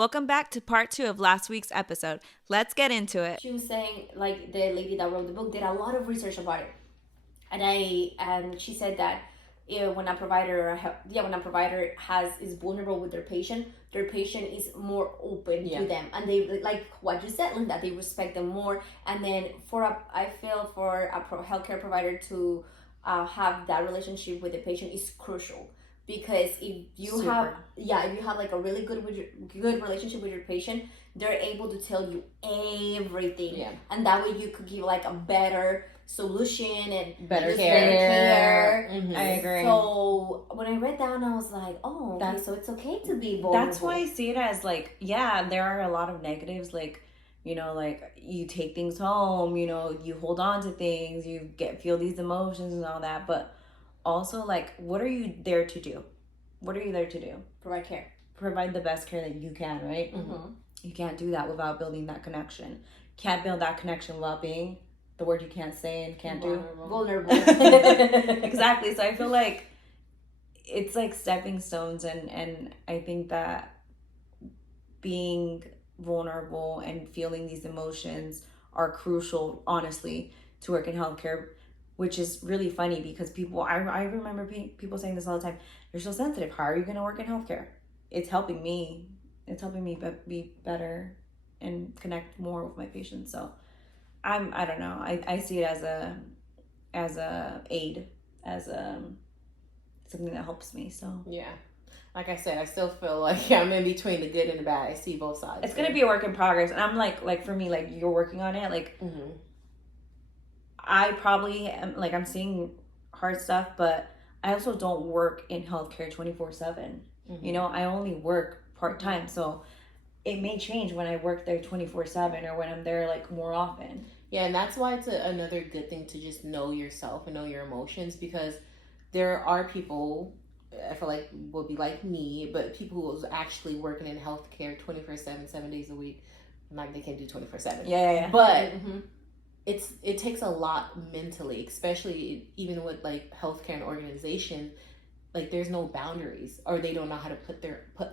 Welcome back to part 2 of last week's episode. Let's get into it. She was saying, like, the lady that wrote the book did a lot of research about it, and she said that when a provider is vulnerable with their patient is more open to them, and they, like what you said, Linda, they respect them more. And then I feel for a healthcare provider to have that relationship with the patient is crucial, because if you have like a really good relationship with your patient, they're able to tell you everything, and that way you could give like a better solution and better care. Mm-hmm. I agree. So when I read that, I was like, oh, okay, so it's okay to be vulnerable. That's why I see it as like, yeah, there are a lot of negatives, like, you know, like you take things home, you know, you hold on to things, you feel these emotions and all that, but also, like, what are you there to do? What are you there to do? Provide care. Provide the best care that you can, right? Mm-hmm. You can't do that without building that connection. Can't build that connection without being the word you can't say and can't vulnerable. Exactly. So I feel like it's like stepping stones, and I think that being vulnerable and feeling these emotions are crucial, honestly, to work in healthcare, which is really funny because people, I remember people saying this all the time, you're so sensitive, how are you going to work in healthcare? It's helping me be better and connect more with my patients. So I don't know, I see it as a aid, as something that helps me. So yeah, like I said, I still feel like I'm in between the good and the bad. I see both sides. It's gonna be a work in progress, and I'm like for me, like, you're working on it, like I probably am, like, I'm seeing hard stuff, but I also don't work in healthcare 24/7. You know, I only work part-time, so it may change when I work there 24/7 or when I'm there like more often. Yeah, and that's why it's another good thing to just know yourself and know your emotions, because there are people, I feel like, will be like me, but people who are actually working in healthcare 24/7, 7 days a week. Not they can do 24/7. Yeah. But it takes a lot mentally, especially even with like healthcare and organizations. Like, there's no boundaries, or they don't know how to put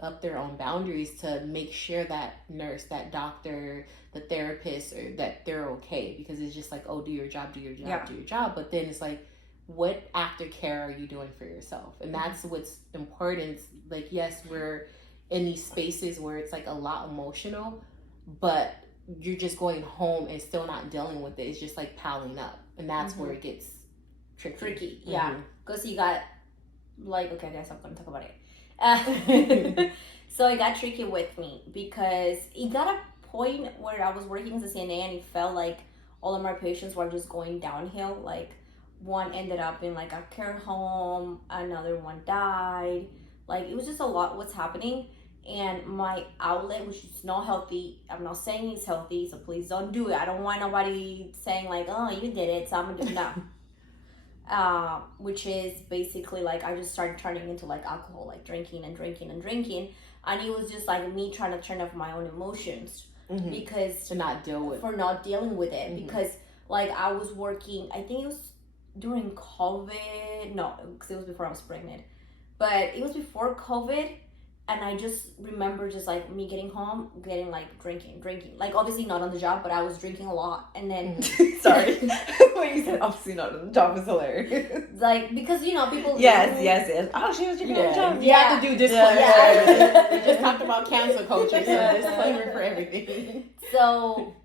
up their own boundaries to make sure that nurse, that doctor, the therapist, or that they're okay, because it's just like, oh, do your job, do your job. But then it's like, what aftercare are you doing for yourself? And that's what's important. Like, yes, we're in these spaces where it's like a lot emotional, but you're just going home and still not dealing with it. It's just like piling up, and that's where it gets tricky. Yeah, because you got, like, okay, I guess I'm gonna talk about it. So it got tricky with me because it got a point where I was working as a CNA, and it felt like all of my patients were just going downhill. Like, one ended up in like a care home, another one died. Like, it was just a lot what's happening, and my outlet, which is not healthy, I'm not saying it's healthy, so please don't do it. I don't want nobody saying like, oh, you did it, so I'm gonna do it. No. Which is basically like, I just started turning into like alcohol, like drinking, and it was just like me trying to turn off my own emotions, because for not dealing with it, because like I was working, I think it was during COVID, no, because it was before I was pregnant, but it was before COVID. And I just remember just like me getting home, getting like drinking. Like, obviously not on the job, but I was drinking a lot. And then... Sorry. When you said obviously not on the job is hilarious. Like, because, you know, people... Yes. Oh, she was drinking on the job. You have to do disclaimer for everything. We just talked about cancel culture, so disclaimer for everything. So,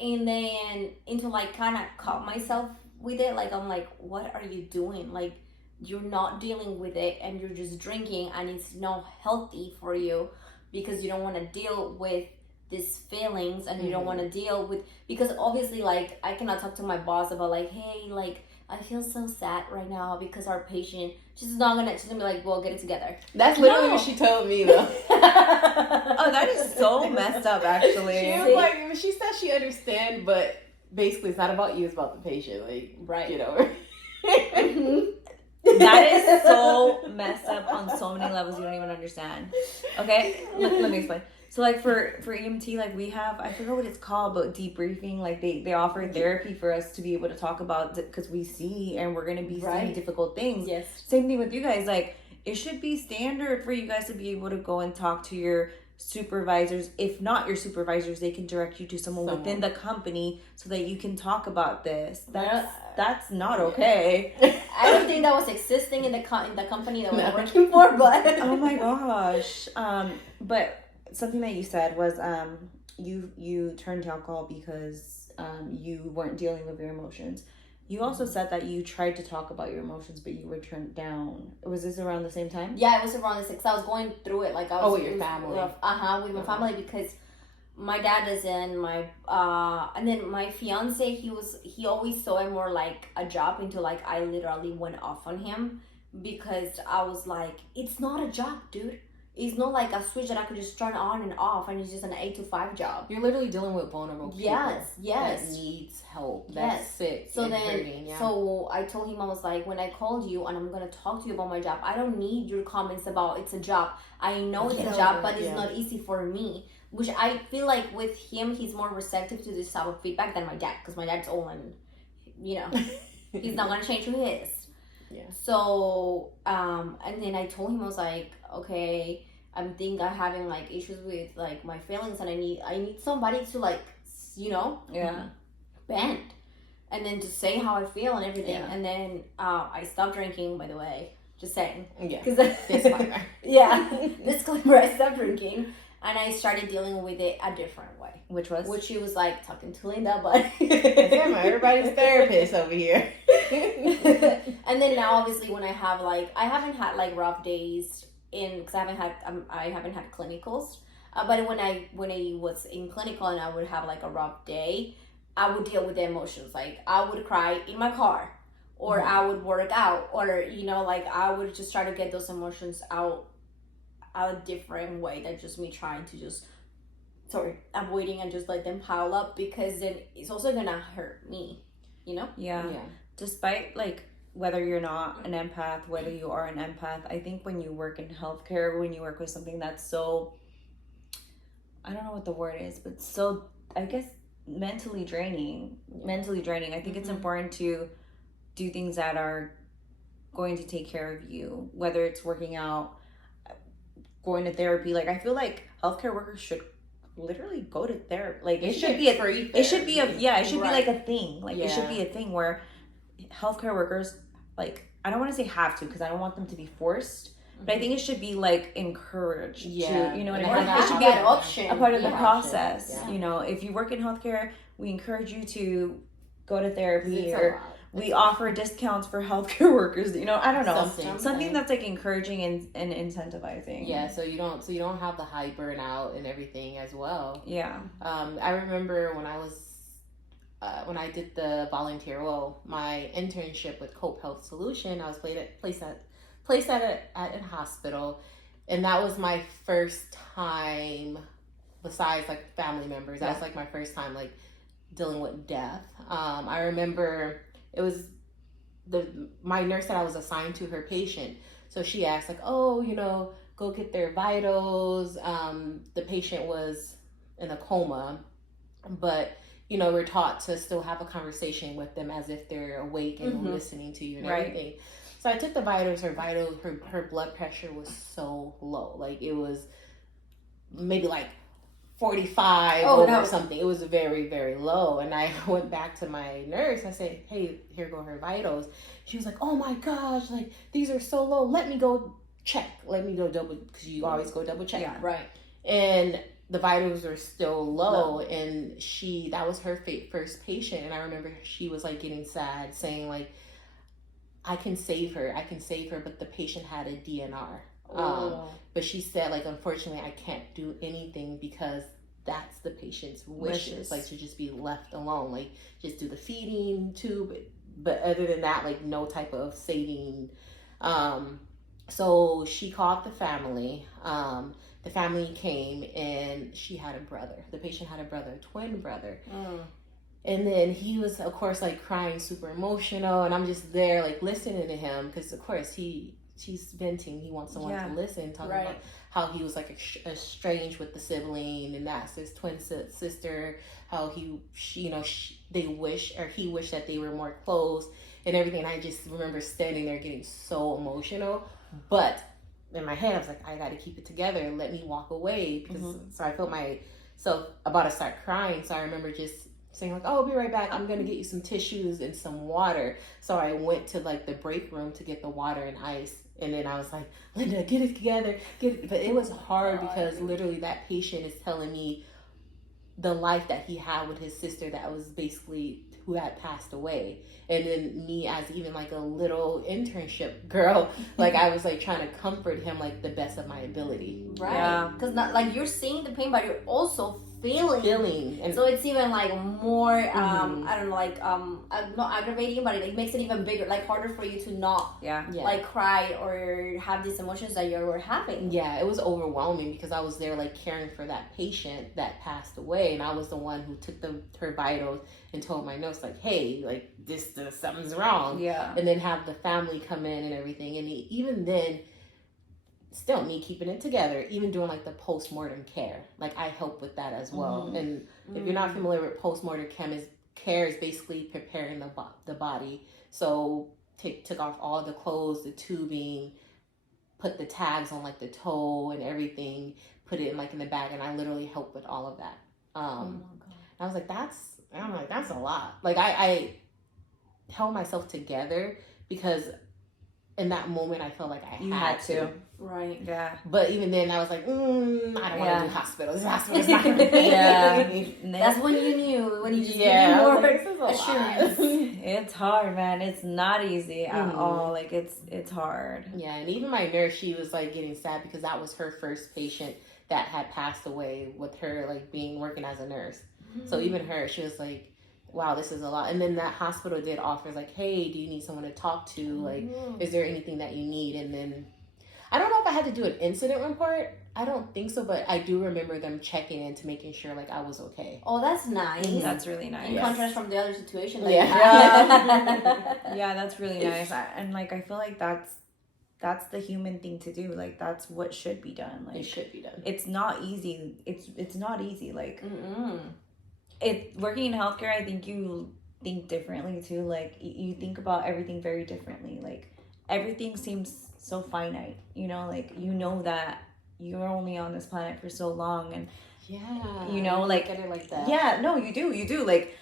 and then into like kind of caught myself with it. Like, I'm like, what are you doing? Like, you're not dealing with it, and you're just drinking, and it's not healthy for you, because you don't want to deal with these feelings, and you don't want to deal with, because obviously, like, I cannot talk to my boss about like, hey, like, I feel so sad right now because our patient, she's gonna be like, well, get it together. That's literally what she told me, though. Oh, that is so messed up, actually. She was like, she said she understand, but basically it's not about you, it's about the patient, like, right, you know. That is so messed up on so many levels you don't even understand. Okay, let me explain. So like for EMT, like we have, I forget what it's called, but debriefing, like they offer therapy for us to be able to talk about, because we see and we're going to be seeing difficult things. Yes. Same thing with you guys. Like, it should be standard for you guys to be able to go and talk to your supervisors. If not your supervisors, they can direct you to someone within the company so that you can talk about this. That's not okay. I don't think that was existing in the company that we're working for, but oh my gosh. But something that you said was you turned to alcohol because you weren't dealing with your emotions. You also said that you tried to talk about your emotions, but you were turned down. Was this around the same time? Yeah, it was around the same. Cause I was going through it like I was. with your family. With my family, because my dad is in my and then my fiance, he always saw it more like a job until like I literally went off on him, because I was like, it's not a job, dude. It's not like a switch that I could just turn on and off, and it's just an 8 to 5 job. You're literally dealing with vulnerable people. Yes. That needs help. That's sick. So and then, hurting, so I told him, I was like, when I called you and I'm gonna talk to you about my job, I don't need your comments about it's a job. I know it's a job, but it's not easy for me. Which I feel like with him, he's more receptive to this type of feedback than my dad, because my dad's old and, he's not gonna change who he is. Yeah. So, and then I told him, I was like, okay, I'm having like issues with like my feelings, and I need somebody to like, vent, and then to say how I feel and everything. Yeah. And then I stopped drinking, by the way, just saying. Yeah. Because disclaimer. Yeah, disclaimer. I stopped drinking, and I started dealing with it a different way. Which he was like talking to Linda, but everybody's therapist over here. And then now, obviously, when I haven't had like rough days because I haven't had clinicals. But when I was in clinical and I would have like a rough day, I would deal with the emotions. Like I would cry in my car, or I would work out, or like I would just try to get those emotions out a different way than just me trying to just avoiding and just let them pile up, because then it's also gonna hurt me. Yeah. Despite like whether you're not an empath, whether you are an empath, I think when you work in healthcare, when you work with something that's so, I don't know what the word is, but so, I guess, mentally draining, I think it's important to do things that are going to take care of you, whether it's working out, going to therapy. Like, I feel like healthcare workers should literally go to therapy. Like, it should be free. It should be be like a thing. Like, it should be a thing where healthcare workers, like, I don't want to say have to, because I don't want them to be forced, but I think it should be like encouraged to, what I mean? It should be an option, a part of the process. Yeah. If you work in healthcare, we encourage you to go to therapy, or we offer discounts for healthcare workers. I don't know, something that's like encouraging and incentivizing. Yeah, so you don't have the high burnout and everything as well. Yeah. I remember when I did the my internship with Cope Health Solution, I was placed at a hospital, and that was my first time, besides like family members, that was like my first time like dealing with death. I remember it was my nurse that I was assigned to, her patient, so she asked like, oh, go get their vitals. The patient was in a coma, but we're taught to still have a conversation with them as if they're awake and listening to you and everything. So I took the vitals. Her blood pressure was so low. Like, it was maybe like 45 or something. It was very, very low. And I went back to my nurse. I said, hey, here go her vitals. She was like, oh my gosh, like, these are so low. Let me go check. Let me go double, because you always go double check. Yeah, right. And the vitals are still low, and that was her first patient. And I remember she was like getting sad, saying like, I can save her, but the patient had a DNR. But she said, like, unfortunately, I can't do anything because that's the patient's wishes, like, to just be left alone, like, just do the feeding tube. But other than that, like, no type of saving. So she called the family. The family came, and she had a brother. The patient had a brother, a twin brother. And then he was, of course, like crying, super emotional. And I'm just there, like, listening to him, because, of course, he's venting. He wants someone to listen, talking about how he was like estranged with the sibling, and that's his twin sister. How he wished that they were more close and everything. And I just remember standing there getting so emotional. But in my head, I was like, I got to keep it together. Let me walk away. Because Mm-hmm. so I felt myself about to start crying. So I remember just saying like, oh, I'll be right back. I'm going to get you some tissues and some water. So I went to like the break room to get the water and ice. And then I was like, Linda, get it together. But it was hard because literally that patient is telling me the life that he had with his sister that was basically who had passed away. And then me as even like a little internship girl, like I was like trying to comfort him like the best of my ability. Right. Yeah. Because not like you're seeing the pain, but you're also feeling. And So it's even like more, Mhm. I don't know, like not aggravating, but it like, makes it even bigger, like harder for you to not Yeah. like cry or have these emotions that you were having. Yeah, it was overwhelming because I was there like caring for that patient that passed away, and I was the one who took her vitals and told my nurse like, hey, like this something's wrong. Yeah. And then have the family come in and everything. And even then, still me keeping it together, even doing like the post-mortem care. Like I help with that as well. And if you're not familiar with post-mortem care is basically preparing the body. So took off all the clothes, the tubing, put the tags on like the toe and everything, put it in like in the bag, and I literally help with all of that. I was like, that's a lot. Like I held myself together because in that moment I felt like I had to. Right. Yeah. But even then I was like, I don't want to do hospital. This hospital's not Yeah. gonna be. That's when you knew, when you just Yeah, knew I was more like, this is a lot. assurance. It's hard, man. It's not easy at Mhm. all. Like it's hard. Yeah, and even my nurse, she was like getting sad because that was her first patient that had passed away with her like working as a nurse. So even her, she was like, wow, this is a lot. And then that hospital did offers like, hey, do you need someone to talk to? Like, is there anything that you need? And then I don't know if I had to do an incident report. I don't think so, but I do remember them checking in to making sure like I was okay. Oh, that's nice. That's really nice. In contrast from the other situation that Yeah. you had. Yeah, that's really nice. And like I feel like that's the human thing to do. Like that's what should be done. Like It should be done. it's not easy. It's not easy. Like Mm-mm. working in healthcare, I think you think differently too. Like you think about everything very differently. Like everything seems so finite, like you know that you're only on this planet for so long, and Yeah, like look at it like that. Yeah, no, you do. Like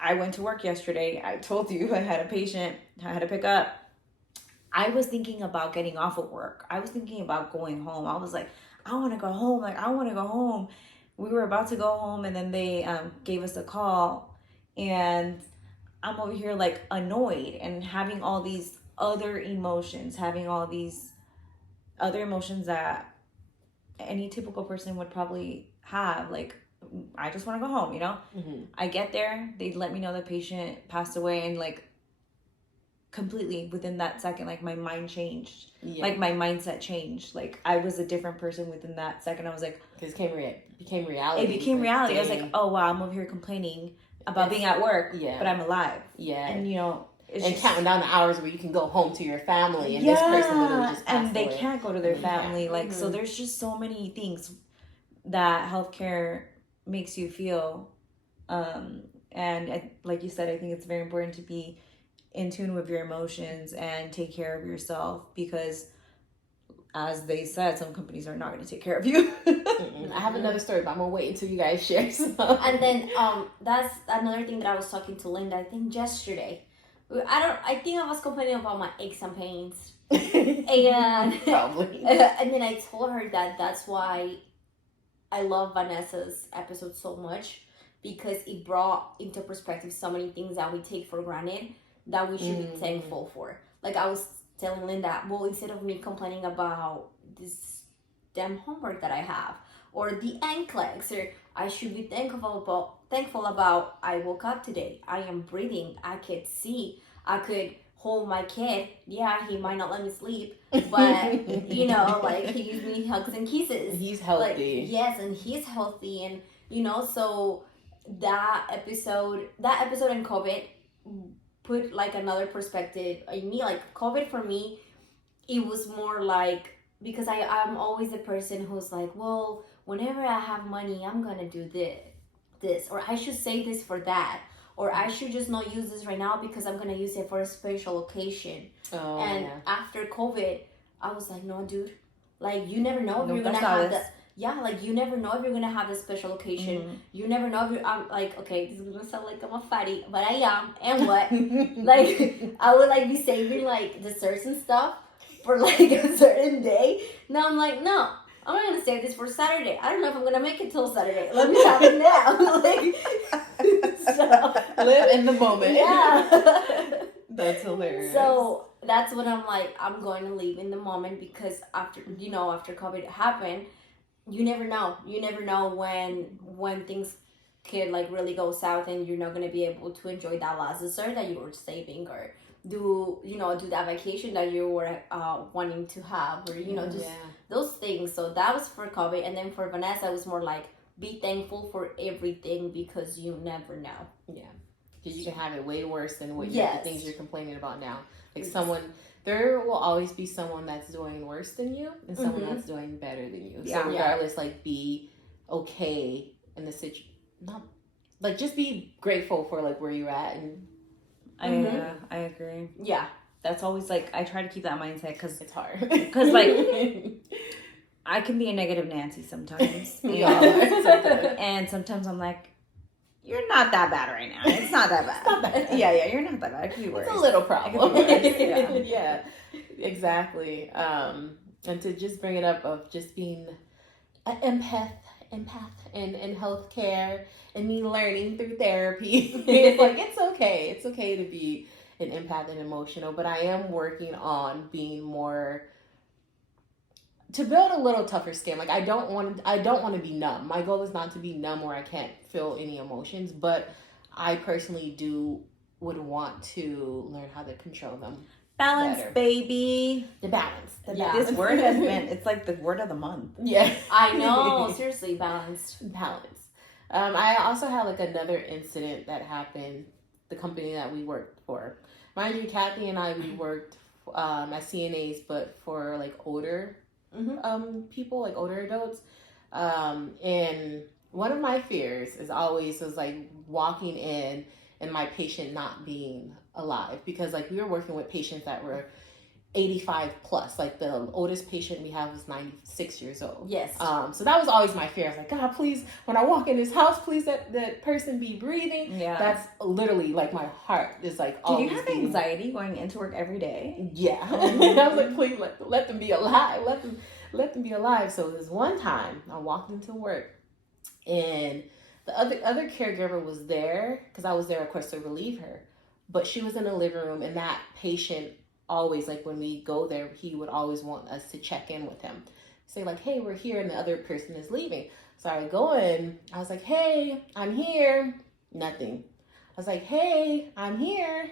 I went to work yesterday. I told you I had a patient I had to pick up. I was thinking about getting off of work. I was thinking about going home. I was like, I want to go home. Like I want to go home. We were about to go home, and then they gave us a call, and I'm over here like annoyed and having all these other emotions, that any typical person would probably have. Like, I just want to go home, Mm-hmm. I get there, they let me know the patient passed away, and like completely within that second, like my mind changed. Yeah. Like my mindset changed. Like I was a different person within that second. I was like, It became reality. it became reality. I was Dang. like, oh wow, I'm over here complaining about being at work, Yeah. but I'm alive. Yeah. And it's and just, counting down the hours where you can go home to your family, and this person literally just passed and they away. can't go to their Yeah. family. Like so, Mhm. there's just so many things that healthcare makes you feel, and like you said, I think it's very important to be in tune with your emotions and take care of yourself, because as they said, some companies are not going to take care of you. I have another story, but I'm gonna wait until you guys share. So. And then that's another thing that I was talking to Linda, I think yesterday. I think I was complaining about my aches and pains. And Probably. and then I told her that that's why I love Vanessa's episode so much, because it brought into perspective so many things that we take for granted that we should be thankful for. Like I was telling Linda, well, instead of me complaining about this damn homework that I have, or the NCLEX, or I should be thankful about I woke up today, I am breathing, I could see, I could hold my kid. Yeah, he might not let me sleep, but like he gives me hugs and kisses. He's healthy. Like, yes, and he's healthy, and so that episode and COVID put like another perspective in me. Like COVID for me, it was more like, because I'm always the person who's like, well, whenever I have money, I'm gonna do this, or I should save this for that, or I should just not use this right now because I'm gonna use it for a special occasion. Oh, And yeah. after COVID, I was like, no, dude, Like, you never know if you're gonna have the like, you never know if you're gonna have a special occasion. You never know if you're like, okay, this is gonna sound like I'm a fatty, but I am. And what? Like, I would like be saving like desserts and stuff for like a certain day. Now I'm like, no, I'm not gonna save this for Saturday. I don't know if I'm gonna make it till Saturday. Let me have it now. Like, so live in the moment. Yeah. That's hilarious. So that's what I'm like, I'm going to live in the moment, because after COVID happened, you never know. You never know when things could like really go south, and you're not going to be able to enjoy that last dessert that you were saving, or do that vacation that you were wanting to have, or just those things. So that was for COVID. And then for Vanessa, it was more like, be thankful for everything, because you never know. Yeah. Because you can have it way worse than what the things you're complaining about now. Like there will always be someone that's doing worse than you, and someone that's doing better than you. So regardless, like, be okay in the situation. Not like, just be grateful for like where you're at. And I agree. Yeah, that's always like, I try to keep that mindset, because it's hard. Because like, I can be a negative Nancy sometimes. And sometimes I'm like, you're not that bad right now. It's not that bad. It's not that bad. Yeah, you're not that bad. It could be worse. It's a little problem. Yeah, exactly. And to just bring it up of just being an empath in healthcare, and me learning through therapy. It's like, it's okay. It's okay to be an empath and emotional, but I am working on being more, to build a little tougher skin. Like, I don't want to be numb. My goal is not to be numb where I can't feel any emotions, but I personally would want to learn how to control them. Balance, better. Baby. The balance. This word has been, it's like the word of the month. Yeah. I know. Seriously, balanced. Balance. I also had like another incident that happened, the company that we worked for. Mind you, Kathy and I, we worked as CNAs, but for like older people, like older adults. And one of my fears was like walking in and my patient not being alive, because like we were working with patients that were 85 plus. Like the oldest patient we have was 96 years old. Yes. So that was always my fear. I was like, God, please, when I walk in this house, please let that person be breathing. Yeah. That's literally like my heart is like. Did you have anxiety going into work every day? Yeah. I was like, please let them be alive. Let them be alive. So this one time I walked into work, and the other caregiver was there, because I was there, of course, to relieve her, but she was in the living room, and that patient always, like when we go there, he would always want us to check in with him, say like, hey, we're here, and the other person is leaving. So I go in, I was like, hey, I'm here. Nothing. I was like, hey, I'm here.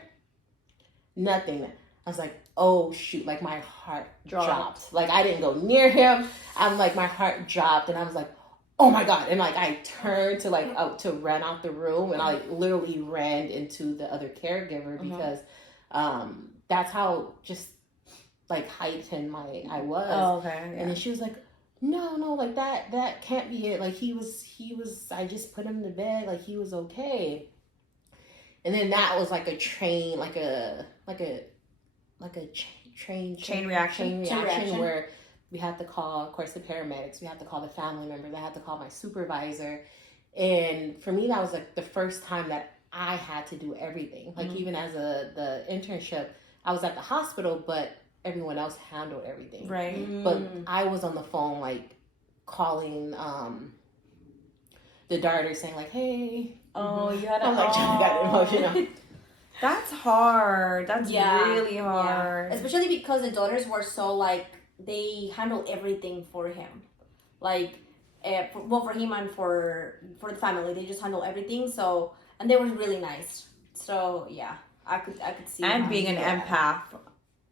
Nothing. I was like, oh shoot, like my heart dropped. Like I didn't go near him. I'm like, my heart dropped, and I was like, oh my God. And like I turned to like out to run out the room, and I like literally ran into the other caregiver, because that's how just like heightened I was. Oh, okay. Yeah. And then she was like, no, like that can't be it. Like he was, I just put him to bed. Like he was okay. And then that was like a chain reaction where we had to call, of course, the paramedics. We had to call the family members. I had to call my supervisor. And for me, that was like the first time that I had to do everything. Like even as the internship, I was at the hospital, but everyone else handled everything. Right. But I was on the phone, like calling the daughter, saying like, hey. Oh, you had to. I'm like, I got emotional. That's hard. That's really hard. Yeah. Especially because the daughters were so like, they handled everything for him. Like, for him and for the family, they just handled everything. So, and they were really nice. So yeah, I could see. And being an empath.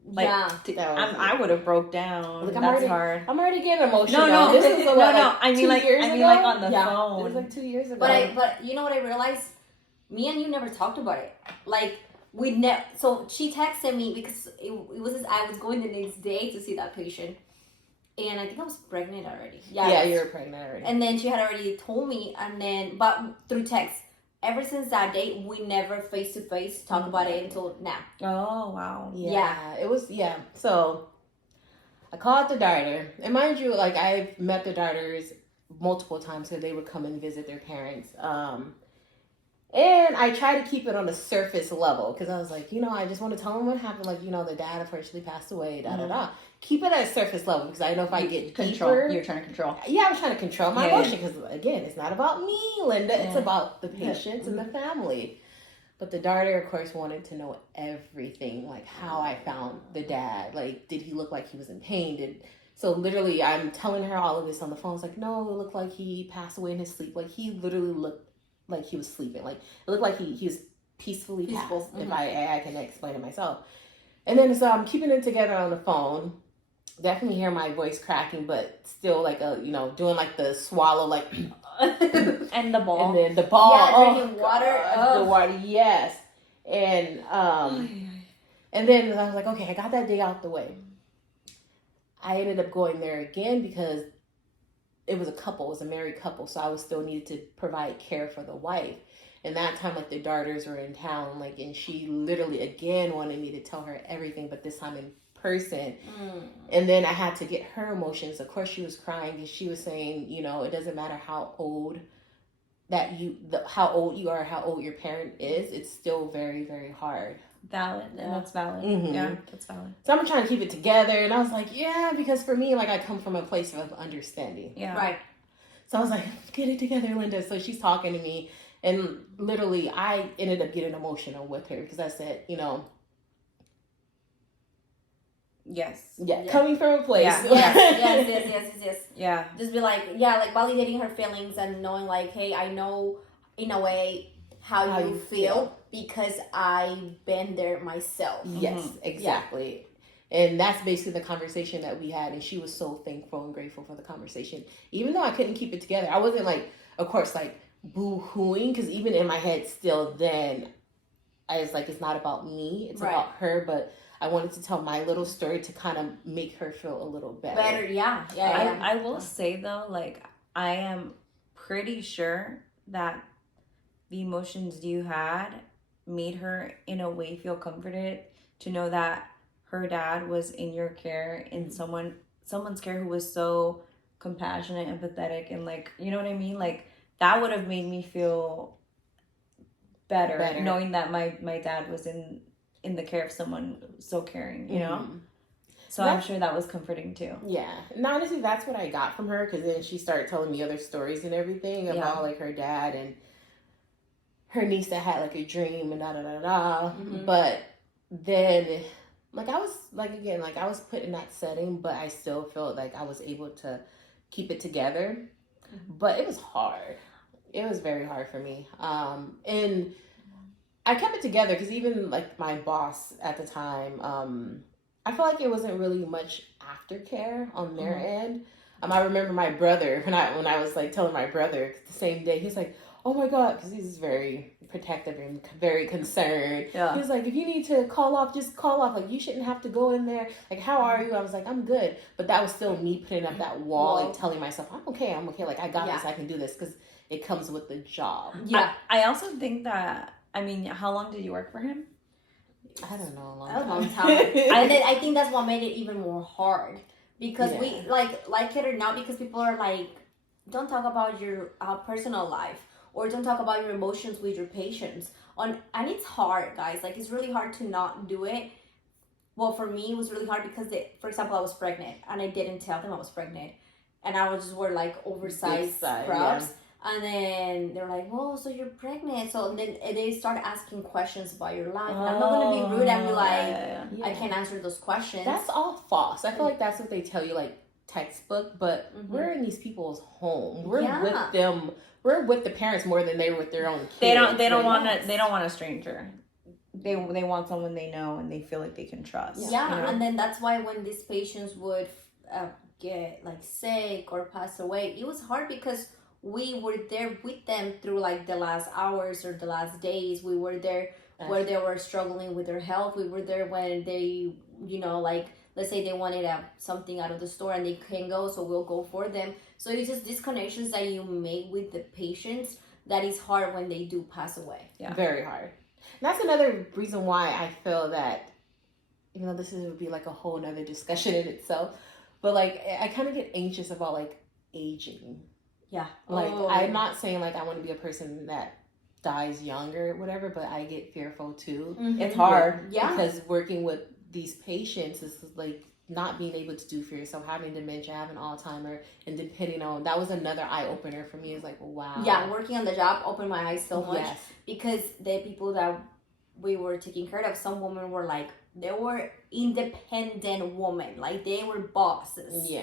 Like, I would have broke down. Like, That's hard. I'm already getting emotional. No. This is I mean like on the phone. It was like 2 years ago. But you know what I realized? Me and you never talked about it. Like we never. So she texted me because it was I was going the next day to see that patient, and I think I was pregnant already. Yeah, you were pregnant already. And then she had already told me, but through text. Ever since that day, we never face to face talk about it until now. Oh wow. Yeah. It was So I called the daughter, and mind you, like I've met the daughters multiple times because they would come and visit their parents. And I try to keep it on the surface level because I was like, I just want to tell them what happened. Like, the dad unfortunately passed away, da da da. Keep it at a surface level because I know if I get deeper, you're trying to control. Yeah, I was trying to control my emotion because, again, it's not about me, Linda. It's about the patients and the family. But the daughter, of course, wanted to know everything, like how I found the dad. Like, did he look like he was in pain? So literally, I'm telling her all of this on the phone. I was like, no, it looked like he passed away in his sleep. Like, he literally looked like he was sleeping. Like, it looked like he was peacefully passed, if I can explain it myself. And then so I'm keeping it together on the phone. Definitely hear my voice cracking, but still like doing like the swallow, like and the ball. And then the ball. Yeah, drinking water. The water, yes. And and then I was like, okay, I got that day out the way. I ended up going there again because it was a married couple, so I was still needed to provide care for the wife. And that time, like, the daughters were in town, like, and she literally again wanted me to tell her everything, but this time in person. And then I had to get her emotions. Of course, she was crying because she was saying, it doesn't matter how old how old you are, how old your parent is, it's still very, very hard. Valid. And that's valid. Yeah, that's valid. So I'm trying to keep it together, and I was like, yeah, because for me, like, I come from a place of understanding. Yeah. Right. So I was like, get it together, Linda. So she's talking to me, and literally I ended up getting emotional with her because I said, Yes. Yeah, coming from a place. Yes. Yeah. Just be like validating her feelings and knowing like, hey, I know in a way how you feel because I've been there myself. Yes, exactly. Yeah. And that's basically the conversation that we had, and she was so thankful and grateful for the conversation. Even though I couldn't keep it together, I wasn't like, of course, like boo-hooing, because even in my head still then, I was like, it's not about me, it's about her, but I wanted to tell my little story to kind of make her feel a little better. Yeah. I will say though, like, I am pretty sure that the emotions you had made her in a way feel comforted to know that her dad was in your care, in someone's care who was so compassionate, empathetic, and like, you know what I mean? Like, that would have made me feel better. Knowing that my dad was in the care of someone so caring, you know? So I'm sure that was comforting too. Yeah. And honestly, that's what I got from her, because then she started telling me other stories and everything about like her dad and her niece that had like a dream and da-da-da-da. But then, like, I was, like, again, like, I was put in that setting, but I still felt like I was able to keep it together. But it was hard. It was very hard for me. And I kept it together because even, like, my boss at the time, I felt like it wasn't really much aftercare on their end. I remember my brother, when I was, like, telling my brother the same day, he's like, oh my God, because he's very protective and very concerned. Yeah. He was like, if you need to call off, just call off. Like, you shouldn't have to go in there. Like, how are you? I was like, I'm good. But that was still me putting up that wall and telling myself, I'm okay. Like, I got this. I can do this, because it comes with the job. Yeah. I also think that, I mean, how long did you work for him? I don't know, a long time. I think that's what made it even more hard. Because we, like it or not, because people are like, don't talk about your personal life. Or don't talk about your emotions with your patients. And it's hard, guys. Like, it's really hard to not do it. Well, for me, it was really hard because, for example, I was pregnant. And I didn't tell them I was pregnant. And I was just wear, like, oversized scrubs. Yeah. And then they're like, whoa, so you're pregnant. So then they start asking questions about your life. And I'm not going to be rude and be like, I can't answer those questions. That's all false. I feel like that's what they tell you, like, textbook. But we're in these people's home. We're with them. We're with the parents more than they're with their own kids. They don't want a stranger. They want someone they know and they feel like they can trust. Yeah, you know? And then that's why when these patients would get like sick or pass away, it was hard because we were there with them through like the last hours or the last days. We were there where they were struggling with their health. We were there when they, like, let's say they wanted something out of the store and they can't go, so we'll go for them. So it's just these connections that you make with the patients that is hard when they do pass away. Yeah, very hard. And that's another reason why I feel that, even though this would be like a whole nother discussion in itself, But like I kind of get anxious about like aging. Yeah. Like I'm not saying like I want to be a person that dies young or whatever, but I get fearful too. It's hard. Yeah. Because working with these patients is like not being able to do for yourself, having dementia, having Alzheimer, and depending on that was another eye opener for me. It's like, wow. Yeah, working on the job opened my eyes so much. Yes. Because the people that we were taking care of, some women were like, they were independent women, like they were bosses. Yeah.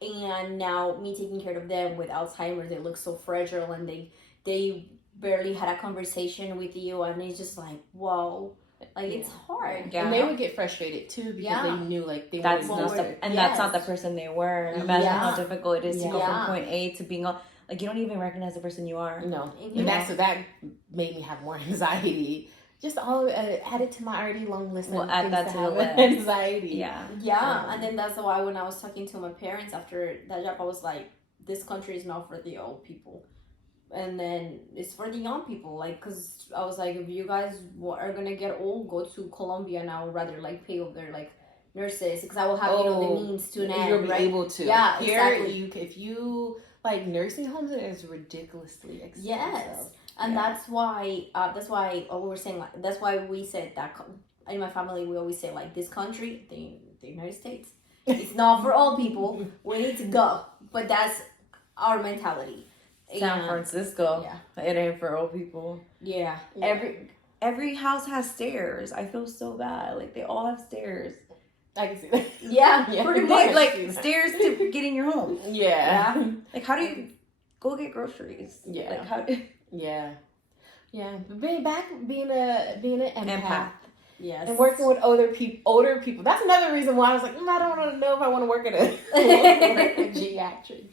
And now me taking care of them with Alzheimer's, they look so fragile, and they barely had a conversation with you, and it's just like, whoa. Like it's hard. Yeah. And they would get frustrated too because they knew like they that's wanted not more. the, and that's not the person they were. Imagine how difficult it is to go Yeah. from point A to being like you don't even recognize the person you are. No. Yeah. And that made me have more anxiety. Just all added to my already long list of add things that to to have the list. anxiety. Yeah, and then that's why when I was talking to my parents after that job, I was like, this country is not for the old people. And then it's for the young people, like, because I was like, if you guys are gonna get old, go to Colombia, and I would rather like pay over their like nurses, because I will have the means to an end, You'll be right? able to. Yeah, Here, exactly. if you like nursing homes, it is ridiculously expensive. Yes, and that's why we were saying, like, that's why we said that in my family we always say like, this country, the United States, it's not for old people. We need to go, but that's our mentality. San Francisco. Yeah. It ain't for old people. Yeah. Every house has stairs. I feel so bad. Like they all have stairs. I can see that. Yeah, Pretty much. Like stairs to get in your home. Yeah. Like how do you go get groceries? Yeah. Like how do Yeah. Being an empath. Yes. And working with older people. That's another reason why I was like, I don't know if I want to work in a geriatric.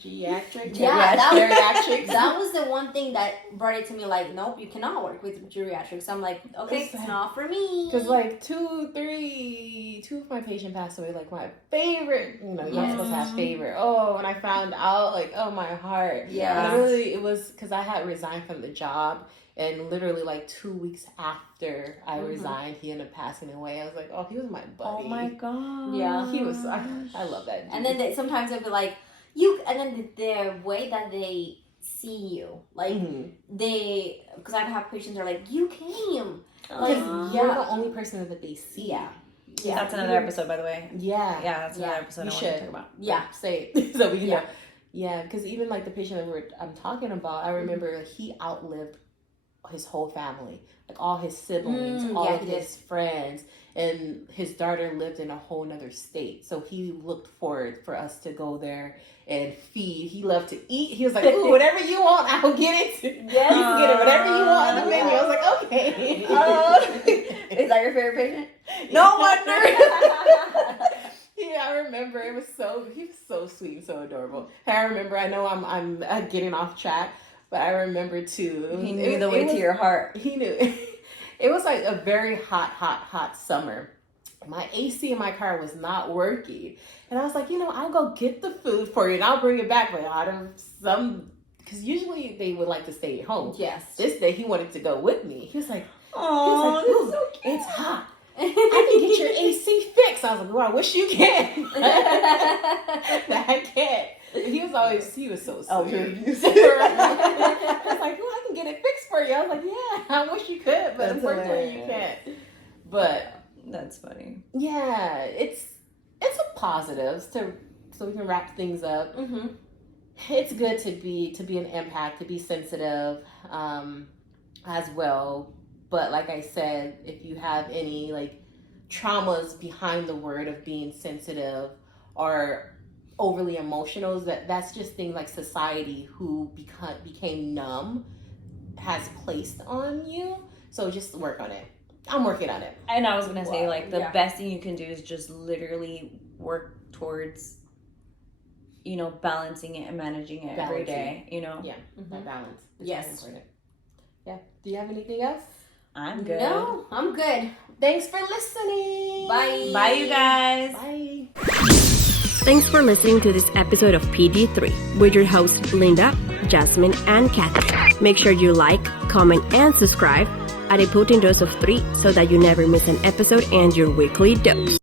That was the one thing that brought it to me. Like, nope, you cannot work with geriatrics. I'm like, okay, it's not for me. Because like two of my patients passed away. Like my favorite, you're not supposed to have favorite. Oh, when I found out, like, oh my heart. Yeah. It was because I had resigned from the job. And literally, like 2 weeks after I resigned, he ended up passing away. I was like, oh, he was my buddy. Oh my god. Yeah, he was. I love that dude. And then sometimes they'll be like, and then the way that they see you, like because I've had patients that are like, you came. Like, you're the only person that they see. Yeah. That's another episode, by the way. Yeah. Yeah, that's another episode I want to talk about. Yeah, say it. So we can know. Yeah, because even like the patient that I'm talking about, I remember he outlived his whole family, like all his siblings, all of his friends, and his daughter lived in a whole nother state. So he looked forward for us to go there and feed. He loved to eat. He was like, ooh, whatever you want, I'll get it. Yes. You can get it, whatever you want on the menu. I was like, okay. Is that your favorite patient? No wonder. Yeah, I remember he was so sweet and so adorable. I remember, I know I'm getting off track, but I remember too. He knew the way to your heart. He knew. It was like a very hot summer. My AC in my car was not working. And I was like, I'll go get the food for you and I'll bring it back. But because usually they would like to stay at home. Yes. This day he wanted to go with me. He was like, oh, ooh, so cute. it's hot. I can get your AC fixed. I was like, well, I wish you can. I can't. He was so sweet. I was like, well, I can get it fixed for you. I was like, yeah, I wish you could, but unfortunately you can't. But that's funny. Yeah, it's a positives so we can wrap things up. Mm-hmm. It's good to be an empath, to be sensitive, as well. But like I said, if you have any like traumas behind the word of being sensitive or overly emotional, that's just things like society who became numb has placed on you. So just work on it. I'm working on it. And I was gonna say, like, the best thing you can do is just literally work towards, balancing it and managing it every day. Yeah, that balance. It's yes. very important. Yeah. Do you have anything else? I'm good. No, I'm good. Thanks for listening. Bye. Bye, you guys. Bye. Thanks for listening to this episode of PG3 with your hosts Linda, Jasmine, and Kathy. Make sure you like, comment, and subscribe at a potent dose of 3 so that you never miss an episode and your weekly dose.